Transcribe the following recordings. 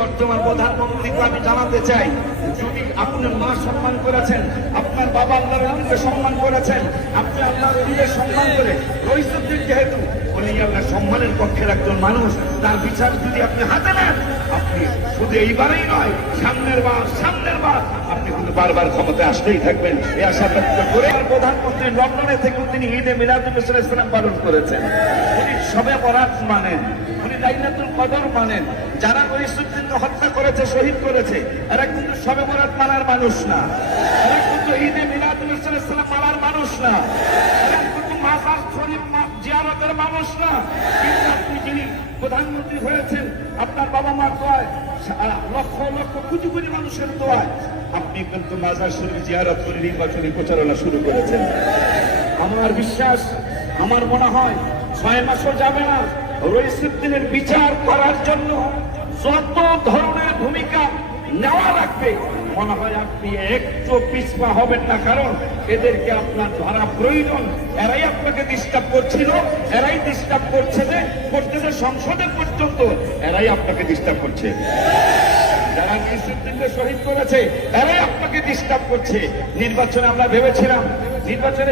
বর্তমান প্রধানমন্ত্রীকে আমি জানাতে চাই, যদি আপনার মা সম্মান করেছেন, আপনার বাবা আল্লাহর নবীকে সম্মান করেছেন, আপনি আল্লাহর নবীকে সম্মান করে রইসুদ্দিন যেহেতু উনি আল্লাহ সম্মানের পক্ষের একজন মানুষ, তার বিচার যদি আপনি হাতে নেন, আপনি শুধু এইবারেই নয়, সামনের বার আপনি কিন্তু বারবার ক্ষমতায় আসতেই থাকবেন, এই আশা ব্যক্ত করে। প্রধানমন্ত্রী লন্ডনে থেকে তিনি ঈদে মিলাদুন্নবী সাল্লাল্লাহু আলাইহি ওয়াসাল্লাম পালন করেছেন, উনি শবে বরাত মানেন, উনি লাইলাতুল কদর মানেন। যারা রইসুদ্দিনকে হত্যা করেছে, শহীদ করেছে, এরা কিন্তু শবে বরাত মানার মানুষ না, এরা কিন্তু ঈদে মিলাদুন্নবী সাল্লাল্লাহু আলাইহি ওয়াসাল্লাম মানার মানুষ না, এরা কিন্তু মাজার শরীফ জিয়ারতের মানুষ না। কিন্তু আপনি যিনি প্রধানমন্ত্রী হয়েছেন, আপনার বাবা মার দোয়ায়, লক্ষ লক্ষ কোটি কোটি মানুষের দোয়ায় আপনি কিন্তু মাজার শরীফ জিয়ারত করে নির্বাচনী প্রচারণা শুরু করেছেন। আমার বিশ্বাস, আমার মনে হয় 6 মাসও যাবে না, রইসুদ্দিনের বিচার করার জন্য যত ধরনের ভূমিকা নেওয়া লাগবে, মনে হয় আপনি একটু পিছপা হবেন না, কারণ এদেরকে আপনার ধরা প্রয়োজন। এরাই আপনাকে ডিস্টার্ব করছিল, এরাই ডিস্টার্ব করতেছে সংসদে পর্যন্ত, এরাই আপনাকে ডিস্টার্ব করছে। যারা রইসুদ্দিনকে শহীদ করেছে, এরাই আপনাকে ডিস্টার্ব করছে। নির্বাচনে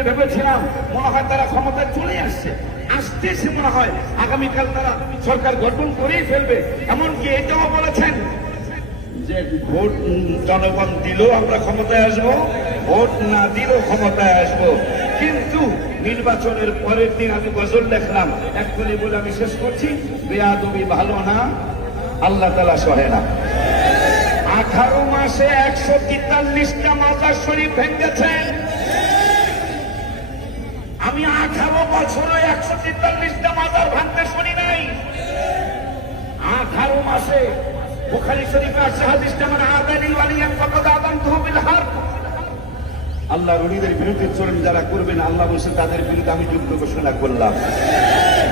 ভেবেছিলাম মনে হয় তারা ক্ষমতায় চলে আসতেছে, মনে হয় আগামীকাল তারা সরকার গঠন করেই ফেলবে। এমনকি এটাও বলেছেন যে ভোট জনগণ দিলেও আমরা ক্ষমতায় আসবো, ভোট না দিলেও ক্ষমতায় আসবো। কিন্তু নির্বাচনের পরের দিন আমি গজল লেখলাম, এক্ষুনি বলে আমি শেষ করছি, বেয়াদবি ভালো না, আল্লাহ তাআলা সহে না। 18 মাসে 143টা মাজার শরীফ ভেঙেছেন। আমি 18 বছরে 143টা মাজার ভাঙতে শুনি নাই। 18 মাসে বুখারী শরীফে আছে হাদিসটা, মানে আদানি ওয়ালিয়ান ফাকাদ আযানতুহু বিল হারব। আল্লাহর ওলিদের বিরুদ্ধে চলন যারা করবেন, আল্লাহ বলেছেন তাদের বিরুদ্ধে আমি যুদ্ধ ঘোষণা করলাম।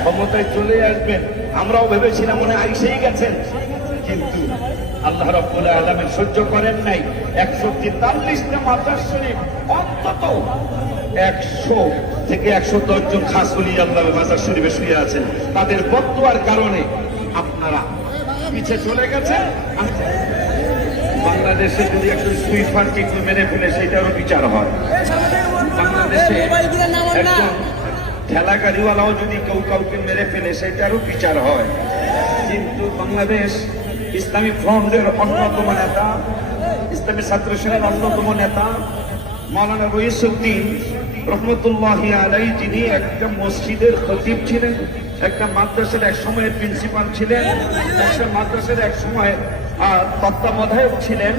ক্ষমতায় চলে আসবেন, আমরাও ভেবেছিলাম মনে আইসেই গেছেন, কিন্তু আল্লাহ রাব্বুল আলামিন সহ্য করেন নাই। 143টা মাজার শরীফ, অন্তত 100 থেকে 110 জন খাস ওলি আল্লাহর মাজার শরীফে শুয়ে আছেন, তাদের বদদুয়ার কারণে আপনারা পিছিয়ে চলে গেছেন। বাংলাদেশে যদি একজন সুইপারকে একটু মেরে ফেলে, সেটারও বিচার হয়। বাংলাদেশে একজন ঠেলা গাড়িওয়ালাও যদি কেউ কাউকে মেরে ফেলে, সেটারও বিচার হয়। কিন্তু বাংলাদেশ ইসলামী ফ্রন্টের অন্যতম নেতা, ইসলামী ছাত্র সেনার অন্যতম নেতা মাওলানা রইসুদ্দিন রহমতুল্লাহি আলাইহি, যিনি একটা মসজিদের খতিব ছিলেন, একটা মাদ্রাসার এক সময়ের প্রিন্সিপাল ছিলেন, একটা মাদ্রাসার এক সময় তত্ত্বাবধায়ক ছিলেন।